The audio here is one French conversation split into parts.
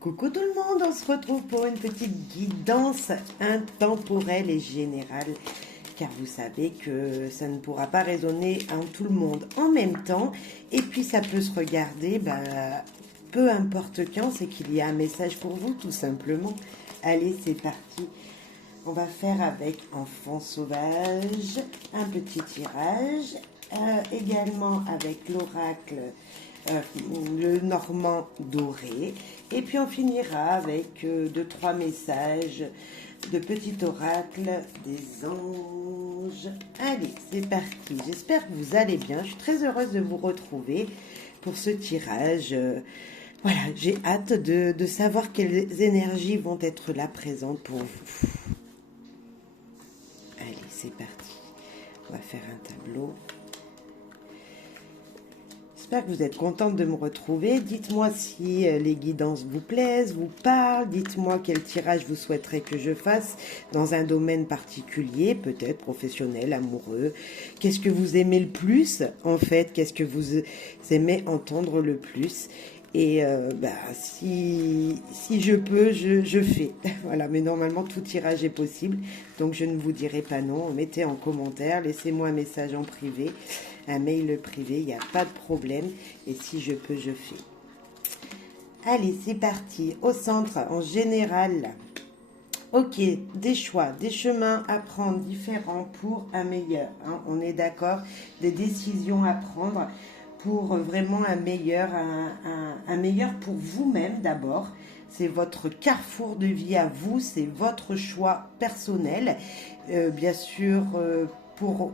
Coucou tout le monde, on se retrouve pour une petite guidance intemporelle et générale, car vous savez que ça ne pourra pas résonner en tout le monde en même temps, et puis ça peut se regarder, peu importe quand, c'est qu'il y a un message pour vous tout simplement. Allez, c'est parti. On va faire avec Enfant Sauvage, un petit tirage, également avec l'oracle, le Normand Doré, et puis on finira avec 2-3 messages de petit oracle des anges. Allez, c'est parti. J'espère que vous allez bien. Je suis très heureuse de vous retrouver pour ce tirage. Voilà, j'ai hâte de savoir quelles énergies vont être là présentes pour vous. Allez, c'est parti. On va faire un tableau. J'espère que vous êtes contente de me retrouver. Dites-moi si les guidances vous plaisent, vous parlent. Dites-moi quel tirage vous souhaiterez que je fasse dans un domaine particulier, peut-être professionnel, amoureux. Qu'est-ce que vous aimez le plus, en fait? Qu'est-ce que vous aimez entendre le plus? Et si je peux, je fais. Voilà, mais normalement, tout tirage est possible. Donc, je ne vous dirai pas non. Mettez en commentaire, laissez-moi un message en privé, un mail privé, il n'y a pas de problème. Et si je peux, je fais. Allez, c'est parti. Au centre, en général, ok, des choix, des chemins à prendre différents pour un meilleur. Hein, on est d'accord, des décisions à prendre pour vraiment un meilleur, un meilleur pour vous-même d'abord. C'est votre carrefour de vie à vous, c'est votre choix personnel. Bien sûr, pour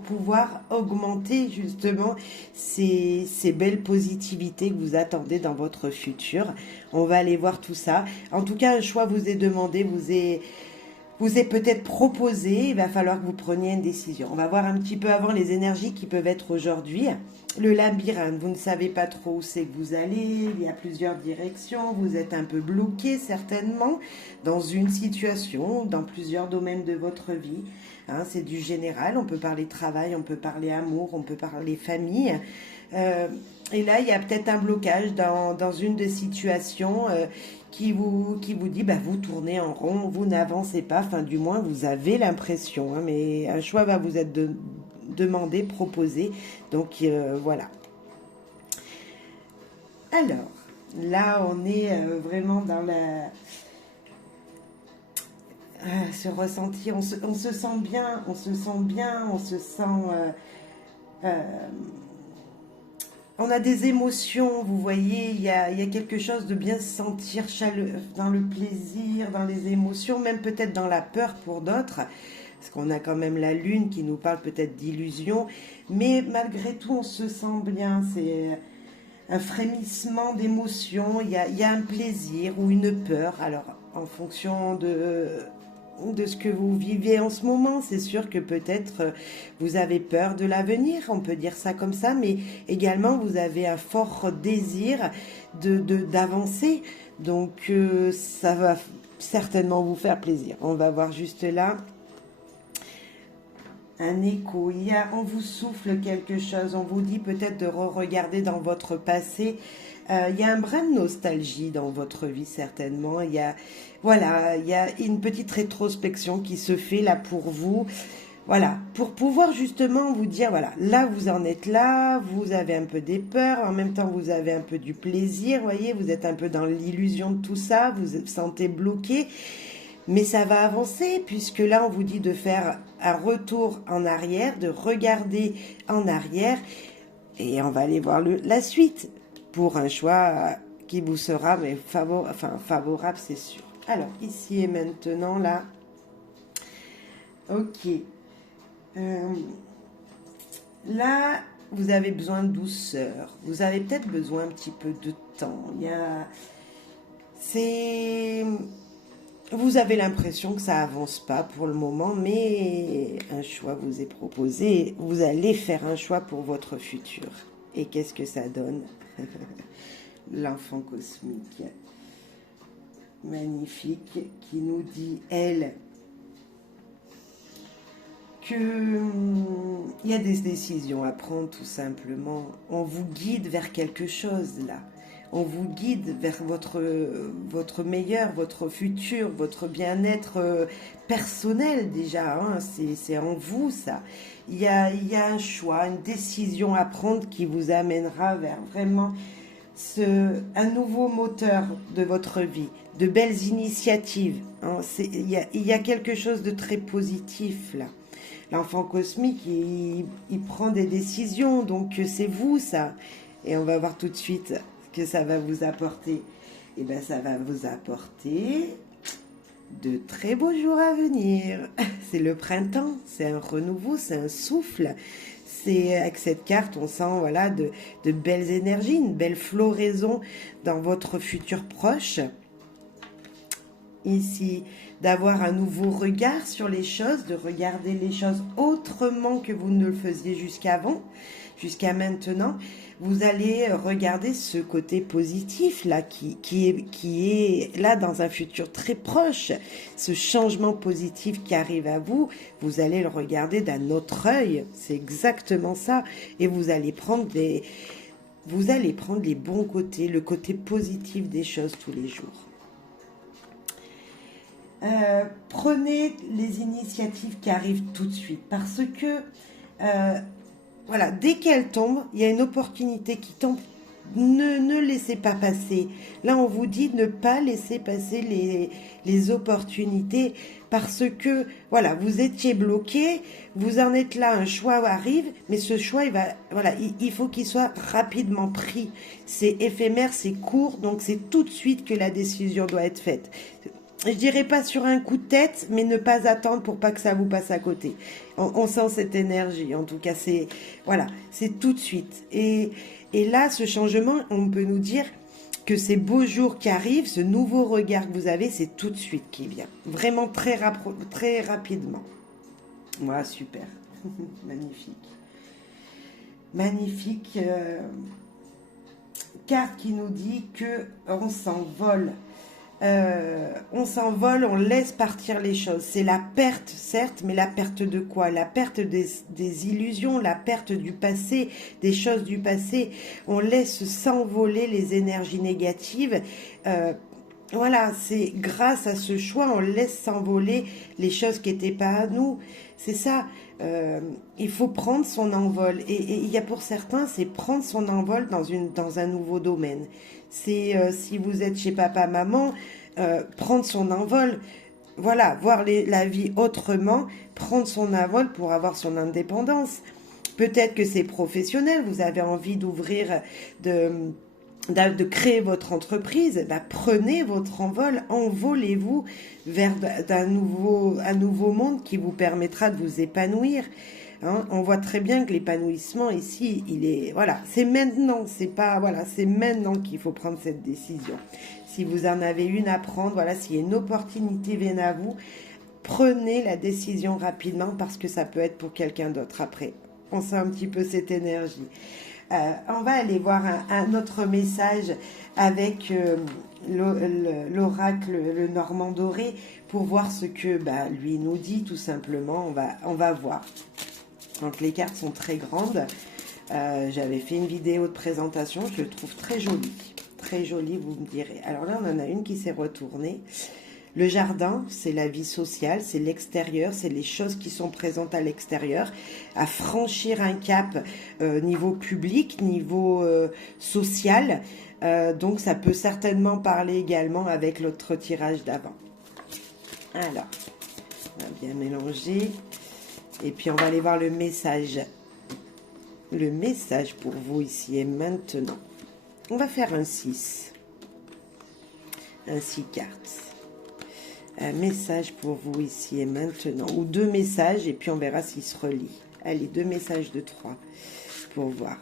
pouvoir augmenter justement ces belles positivités que vous attendez dans votre futur. On va aller voir tout ça. En tout cas, un choix vous est demandé, vous est peut-être proposé, il va falloir que vous preniez une décision. On va voir un petit peu avant les énergies qui peuvent être aujourd'hui. Le labyrinthe, vous ne savez pas trop où c'est que vous allez, il y a plusieurs directions, vous êtes un peu bloqué certainement dans une situation, dans plusieurs domaines de votre vie. Hein, c'est du général, on peut parler travail, on peut parler amour, on peut parler famille. Et là, il y a peut-être un blocage dans une des situations qui vous dit, vous tournez en rond, vous n'avancez pas, enfin du moins vous avez l'impression, hein, mais un choix va vous être demandé, proposé, donc voilà. Alors, là on est vraiment dans ce ressenti, on se sent bien, on se sent... on a des émotions, vous voyez, il y a quelque chose de bien se sentir dans le plaisir, dans les émotions, même peut-être dans la peur pour d'autres, parce qu'on a quand même la lune qui nous parle peut-être d'illusion, mais malgré tout on se sent bien, c'est un frémissement d'émotions, il y a un plaisir ou une peur, alors en fonction de ce que vous vivez en ce moment. C'est sûr que peut-être vous avez peur de l'avenir, on peut dire ça comme ça, mais également vous avez un fort désir d'avancer. Donc ça va certainement vous faire plaisir. On va voir juste là un écho. On vous souffle quelque chose, on vous dit peut-être de re-regarder dans votre passé. Il y a un brin de nostalgie dans votre vie certainement. Il y a une petite rétrospection qui se fait là pour vous. Voilà, pour pouvoir justement vous dire, voilà, là vous en êtes là, vous avez un peu des peurs, en même temps vous avez un peu du plaisir, voyez, vous êtes un peu dans l'illusion de tout ça, vous vous sentez bloqué. Mais ça va avancer puisque là on vous dit de faire un retour en arrière, de regarder en arrière et on va aller voir la suite pour un choix qui vous sera favorable, c'est sûr. Alors ici et maintenant là, ok. Là vous avez besoin de douceur, vous avez peut-être besoin un petit peu de temps. Vous avez l'impression que ça avance pas pour le moment, mais un choix vous est proposé. Vous allez faire un choix pour votre futur. Et qu'est-ce que ça donne? L'enfant cosmique. Magnifique, qui nous dit, elle, qu'il y a des décisions à prendre tout simplement. On vous guide vers quelque chose là. on vous guide vers votre meilleur, votre futur, votre bien-être personnel déjà, hein. C'est en vous ça. Il y a un choix, une décision à prendre qui vous amènera vers vraiment un nouveau moteur de votre vie, de belles initiatives, hein. Il y a quelque chose de très positif là. L'enfant cosmique, il prend des décisions, donc c'est vous ça. Et on va voir tout de suite que ça va vous apporter. Et bien ça va vous apporter de très beaux jours à venir. C'est le printemps, c'est un renouveau, c'est un souffle. C'est avec cette carte, on sent voilà de belles énergies, une belle floraison dans votre futur proche. Ici, d'avoir un nouveau regard sur les choses, de regarder les choses autrement que vous ne le faisiez jusqu'avant, jusqu'à maintenant. Vous allez regarder ce côté positif là qui est là dans un futur très proche. Ce changement positif qui arrive à vous, vous allez le regarder d'un autre œil. C'est exactement ça. Et vous allez prendre les bons côtés, le côté positif des choses tous les jours. Prenez les initiatives qui arrivent tout de suite parce que voilà, dès qu'elle tombe, il y a une opportunité qui tombe. Ne laissez pas passer. Là, on vous dit de ne pas laisser passer les opportunités parce que, voilà, vous étiez bloqué, vous en êtes là, un choix arrive, mais ce choix, il faut qu'il soit rapidement pris. C'est éphémère, c'est court, donc c'est tout de suite que la décision doit être faite. Je dirais pas sur un coup de tête, mais ne pas attendre pour pas que ça vous passe à côté. On sent cette énergie, en tout cas, c'est tout de suite. Et là, ce changement, on peut nous dire que ces beaux jours qui arrivent, ce nouveau regard que vous avez, c'est tout de suite qui vient. Vraiment très rapidement. Voilà, super. Magnifique. Magnifique. Carte qui nous dit que on s'envole. On s'envole, on laisse partir les choses. C'est la perte, certes, mais la perte de quoi? La perte des illusions, la perte du passé, des choses du passé. On laisse s'envoler les énergies négatives. Voilà, c'est grâce à ce choix, on laisse s'envoler les choses qui n'étaient pas à nous. C'est ça, il faut prendre son envol. Et il y a pour certains, c'est prendre son envol dans un nouveau domaine. C'est si vous êtes chez papa, maman, prendre son envol. Voilà, voir la vie autrement, prendre son envol pour avoir son indépendance. Peut-être que c'est professionnel, vous avez envie d'ouvrir, de créer votre entreprise, prenez votre envol, envolez-vous vers un nouveau monde qui vous permettra de vous épanouir. Hein, on voit très bien que l'épanouissement ici, c'est maintenant, c'est maintenant qu'il faut prendre cette décision. Si vous en avez une à prendre, s'il y a une opportunité vient à vous, prenez la décision rapidement parce que ça peut être pour quelqu'un d'autre après. On sent un petit peu cette énergie. On va aller voir un autre message avec l'oracle, le Normand doré, pour voir ce que lui nous dit tout simplement. On va voir. Donc les cartes sont très grandes. J'avais fait une vidéo de présentation, je le trouve très jolie. Très jolie, vous me direz. Alors là, on en a une qui s'est retournée. Le jardin, c'est la vie sociale, c'est l'extérieur, c'est les choses qui sont présentes à l'extérieur. À franchir un cap niveau public, niveau social. Donc ça peut certainement parler également avec l'autre tirage d'avant. Alors, on va bien mélanger. Et puis on va aller voir le message. Le message pour vous ici et maintenant. On va faire un 6. Un 6 cartes. Un message pour vous ici et maintenant. Ou 2 messages et puis on verra s'il se relie. Allez, 2 messages de 3 pour voir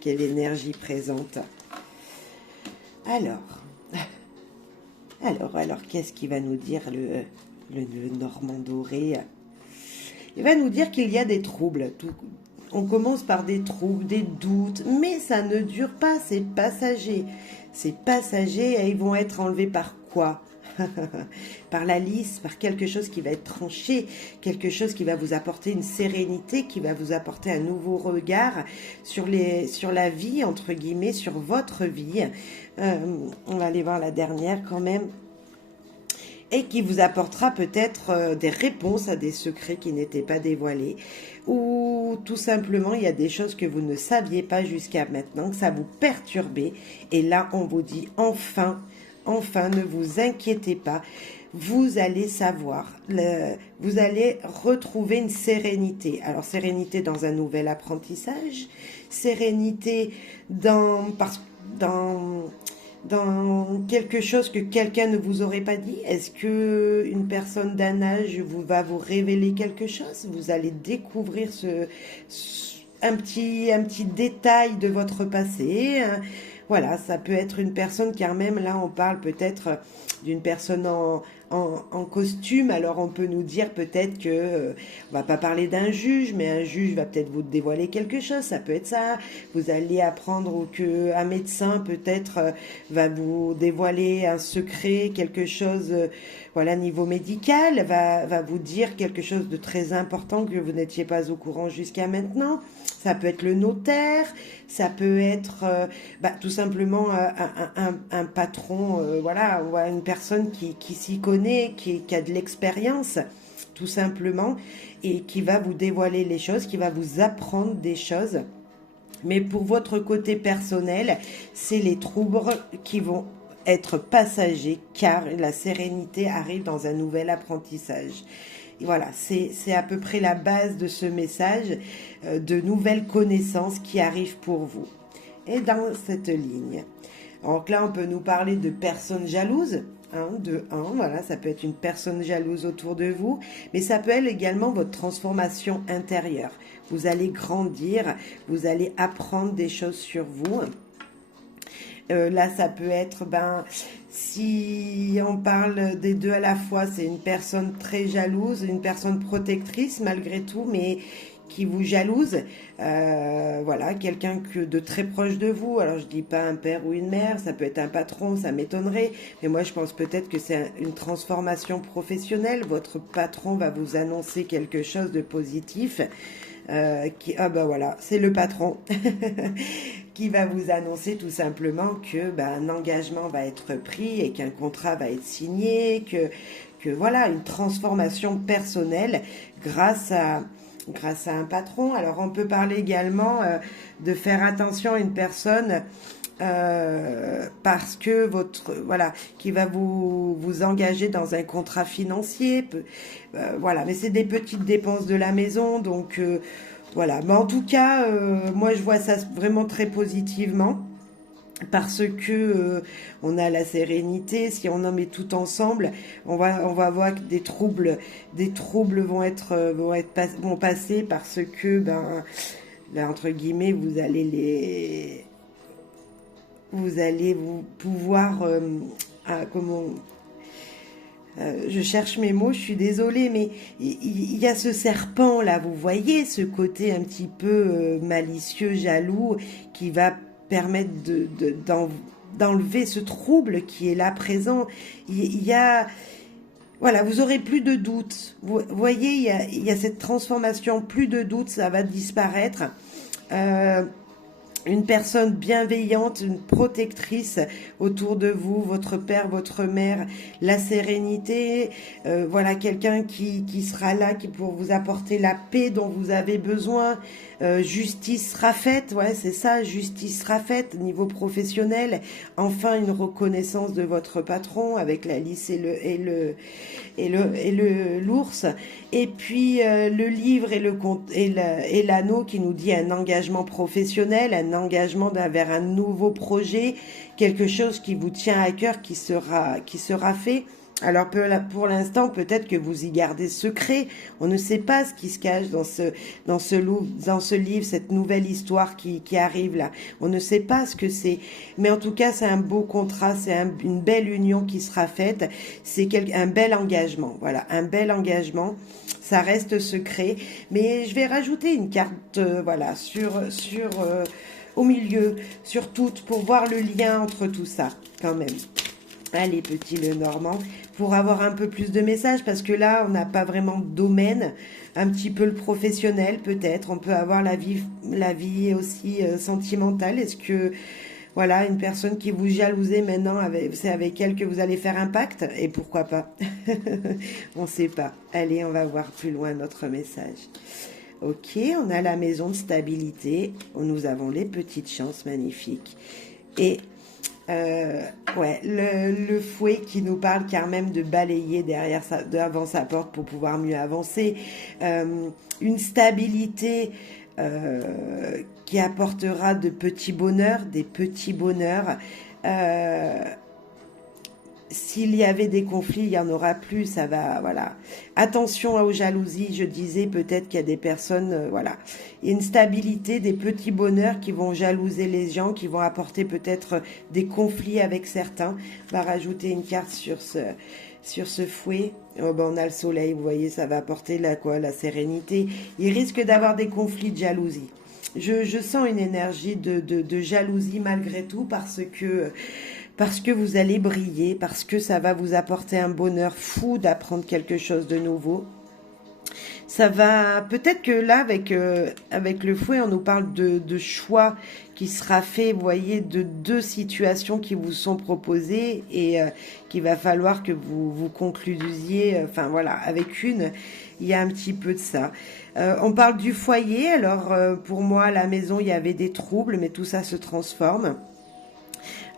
quelle énergie présente. Alors, qu'est-ce qu'il va nous dire le Normand doré? Il va nous dire qu'il y a des troubles. On commence par des troubles, des doutes, mais ça ne dure pas, c'est passager. C'est passager et ils vont être enlevés par quoi? par la lisse, par quelque chose qui va être tranché, quelque chose qui va vous apporter une sérénité, qui va vous apporter un nouveau regard sur la vie, entre guillemets, sur votre vie. On va aller voir la dernière quand même. Et qui vous apportera peut-être des réponses à des secrets qui n'étaient pas dévoilés, ou tout simplement il y a des choses que vous ne saviez pas jusqu'à maintenant, que ça vous perturbait, et là on vous dit enfin, ne vous inquiétez pas, vous allez savoir, vous allez retrouver une sérénité. Alors sérénité dans un nouvel apprentissage, sérénité dans quelque chose que quelqu'un ne vous aurait pas dit. Est-ce que une personne d'un âge va vous révéler quelque chose? Vous allez découvrir un petit détail de votre passé. Voilà, ça peut être une personne, car même là on parle peut-être d'une personne en costume. Alors on peut nous dire peut-être que on va pas parler d'un juge, mais un juge va peut-être vous dévoiler quelque chose, ça peut être ça. Vous allez apprendre que un médecin peut-être va vous dévoiler un secret, quelque chose, voilà, niveau médical, va vous dire quelque chose de très important que vous n'étiez pas au courant jusqu'à maintenant. Ça peut être le notaire, ça peut être tout simplement un patron, voilà, ou une personne qui s'y connaît, qui a de l'expérience, tout simplement, et qui va vous dévoiler les choses, qui va vous apprendre des choses. Mais pour votre côté personnel, c'est les troubles qui vont être passagers, car la sérénité arrive dans un nouvel apprentissage. Voilà, c'est à peu près la base de ce message, de nouvelles connaissances qui arrivent pour vous. Et dans cette ligne, donc là on peut nous parler de personnes jalouses, voilà, ça peut être une personne jalouse autour de vous, mais ça peut être également votre transformation intérieure. Vous allez grandir, vous allez apprendre des choses sur vous. Là, ça peut être, si on parle des deux à la fois, c'est une personne très jalouse, une personne protectrice malgré tout, mais qui vous jalouse. Voilà, quelqu'un de très proche de vous. Alors, je dis pas un père ou une mère, ça peut être un patron, ça m'étonnerait. Mais moi, je pense peut-être que c'est une transformation professionnelle. Votre patron va vous annoncer quelque chose de positif. Voilà, c'est le patron qui va vous annoncer tout simplement que un engagement va être pris et qu'un contrat va être signé, que voilà, une transformation personnelle grâce à un patron. Alors on peut parler également de faire attention à une personne parce que qui va vous engager dans un contrat financier, voilà, mais c'est des petites dépenses de la maison, donc voilà. Mais en tout cas, moi je vois ça vraiment très positivement, parce que on a la sérénité. Si on en met tout ensemble, on va voir que des troubles vont passer, parce que là, entre guillemets, vous allez pouvoir je cherche mes mots, je suis désolée, mais il y a ce serpent là, vous voyez, ce côté un petit peu malicieux, jaloux, qui va permettre d'enlever ce trouble qui est là présent. Il y a, voilà, vous aurez plus de doutes. Vous voyez, il y a cette transformation, plus de doutes, ça va disparaître. Une personne bienveillante, une protectrice autour de vous, votre père, votre mère, la sérénité, voilà, quelqu'un qui sera là, pour vous apporter la paix dont vous avez besoin. Justice sera faite, ouais, c'est ça, justice sera faite niveau professionnel. Enfin, une reconnaissance de votre patron avec la lisse et l'ours. Et puis le livre et l'anneau qui nous dit un engagement professionnel, un engagement vers un nouveau projet, quelque chose qui vous tient à cœur, qui sera fait. Alors pour l'instant, peut-être que vous y gardez secret. On ne sait pas ce qui se cache dans ce livre, cette nouvelle histoire qui arrive là. On ne sait pas ce que c'est. Mais en tout cas, c'est un beau contrat, c'est une belle union qui sera faite. C'est un bel engagement. Voilà, un bel engagement. Ça reste secret. Mais je vais rajouter une carte, voilà, au milieu, sur toutes, pour voir le lien entre tout ça, quand même. Allez, petit Lenormand, pour avoir un peu plus de messages, parce que là, on n'a pas vraiment de domaine, un petit peu le professionnel peut-être, on peut avoir la vie aussi sentimentale. Est-ce que, voilà, une personne qui vous jalousait maintenant, c'est avec elle que vous allez faire un pacte? Et pourquoi pas? On ne sait pas. Allez, on va voir plus loin notre message. Ok, on a la maison de stabilité, nous avons les petites chances magnifiques. Et ouais, le fouet qui nous parle car même de balayer devant sa porte pour pouvoir mieux avancer. Une stabilité qui apportera de petits bonheurs, des petits bonheurs. S'il y avait des conflits, il y en aura plus, ça va, voilà. Attention aux jalousies, je disais, peut-être qu'il y a des personnes, voilà. Il y a une stabilité, des petits bonheurs qui vont jalouser les gens, qui vont apporter peut-être des conflits avec certains. On va rajouter une carte sur ce fouet. Oh, ben, on a le soleil, vous voyez, ça va apporter la sérénité. Il risque d'avoir des conflits de jalousie. Je sens une énergie de jalousie malgré tout parce que vous allez briller, parce que ça va vous apporter un bonheur fou d'apprendre quelque chose de nouveau. Ça va, peut-être que là, avec le fouet, on nous parle de choix qui sera fait, vous voyez, de deux situations qui vous sont proposées et qu'il va falloir que vous conclusiez, enfin voilà, avec une, il y a un petit peu de ça. On parle du foyer, alors pour moi, à la maison, il y avait des troubles, mais tout ça se transforme.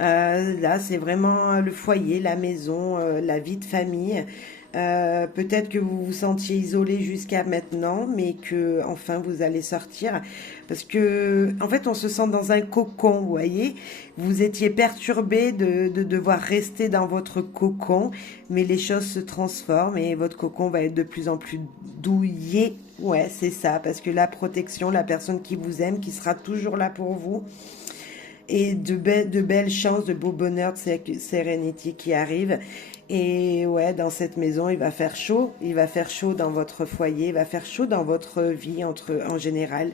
Là, c'est vraiment le foyer, la maison, la vie de famille. Peut-être que vous vous sentiez isolé jusqu'à maintenant, mais que enfin vous allez sortir, parce que en fait on se sent dans un cocon, vous voyez. Vous étiez perturbé de devoir rester dans votre cocon, mais les choses se transforment et votre cocon va être de plus en plus douillet. Ouais, c'est ça, parce que la protection, la personne qui vous aime, qui sera toujours là pour vous et de belles chances, de beaux bonheurs, de sérénité qui arrivent. Et ouais, dans cette maison, il va faire chaud. Il va faire chaud dans votre foyer, il va faire chaud dans votre vie en général.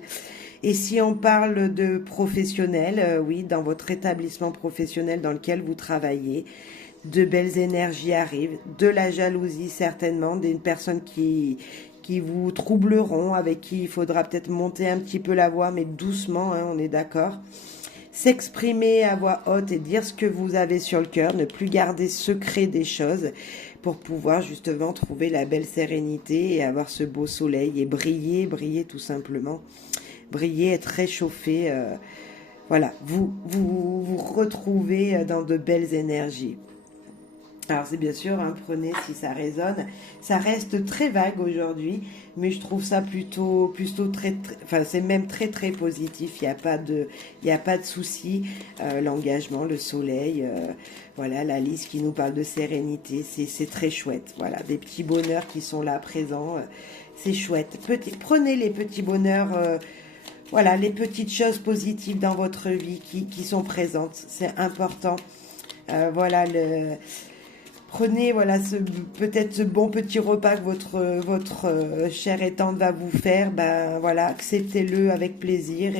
Et si on parle de professionnel, oui, dans votre établissement professionnel dans lequel vous travaillez, de belles énergies arrivent, de la jalousie certainement, des personnes qui vous troubleront, avec qui il faudra peut-être monter un petit peu la voix, mais doucement, hein, on est d'accord. S'exprimer à voix haute et dire ce que vous avez sur le cœur, ne plus garder secret des choses pour pouvoir justement trouver la belle sérénité et avoir ce beau soleil et briller tout simplement. Briller, être réchauffé, voilà, vous retrouvez dans de belles énergies. Alors c'est bien sûr, hein, prenez si ça résonne. Ça reste très vague aujourd'hui, mais je trouve ça plutôt enfin c'est même très positif. Il y a pas de souci. L'engagement, le soleil, voilà la liste qui nous parle de sérénité, c'est très chouette. Voilà des petits bonheurs qui sont là présents, c'est chouette. Prenez les petits bonheurs. Voilà les petites choses positives dans votre vie qui sont présentes. C'est important. Voilà Prenez voilà peut-être ce bon petit repas que votre chère et tendre va vous faire, ben voilà, acceptez-le avec plaisir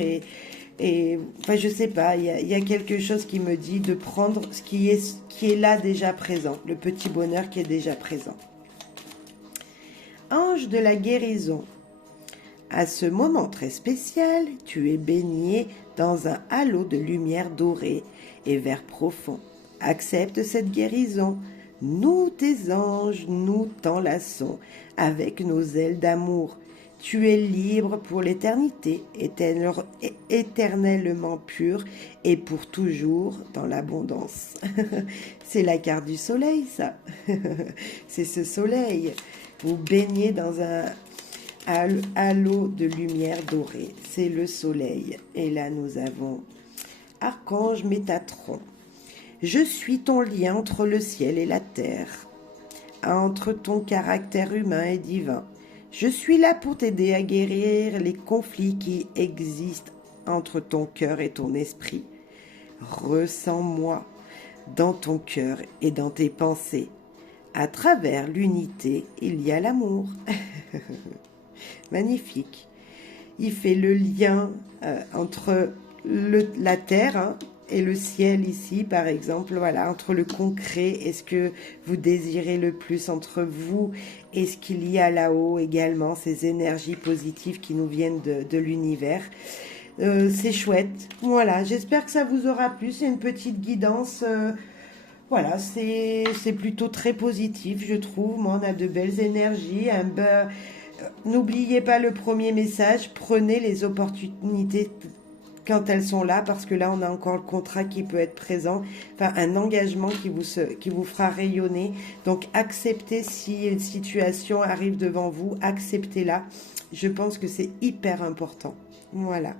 et enfin je sais pas, il y a quelque chose qui me dit de prendre ce qui est là déjà présent, le petit bonheur qui est déjà présent. Ange de la guérison. À ce moment très spécial, tu es baigné dans un halo de lumière dorée et vert profond. Accepte cette guérison. Nous, tes anges, nous t'enlaçons avec nos ailes d'amour. Tu es libre pour l'éternité, éternellement pur et pour toujours dans l'abondance. C'est la carte du soleil, ça. C'est ce soleil. Vous baignez dans un halo de lumière dorée. C'est le soleil. Et là, nous avons Archange Métatron. Je suis ton lien entre le ciel et la terre, entre ton caractère humain et divin. Je suis là pour t'aider à guérir les conflits qui existent entre ton cœur et ton esprit. Ressens-moi dans ton cœur et dans tes pensées. À travers l'unité, il y a l'amour. Magnifique. Il fait le lien entre la terre, hein, et le ciel ici, par exemple, voilà, entre le concret et ce que vous désirez le plus, entre vous et ce qu'il y a là-haut également, ces énergies positives qui nous viennent de l'univers. C'est chouette. Voilà, j'espère que ça vous aura plu. C'est une petite guidance. Voilà, c'est plutôt très positif, je trouve. Moi, on a de belles énergies. N'oubliez pas le premier message. Prenez les opportunités quand elles sont là, parce que là, on a encore le contrat qui peut être présent. Enfin, un engagement qui vous fera rayonner. Donc, acceptez si une situation arrive devant vous. Acceptez-la. Je pense que c'est hyper important. Voilà.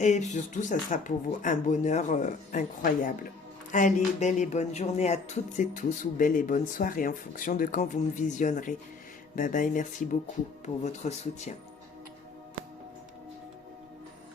Et surtout, ça sera pour vous un bonheur incroyable. Allez, belle et bonne journée à toutes et tous, ou belle et bonne soirée en fonction de quand vous me visionnerez. Bye bye, merci beaucoup pour votre soutien.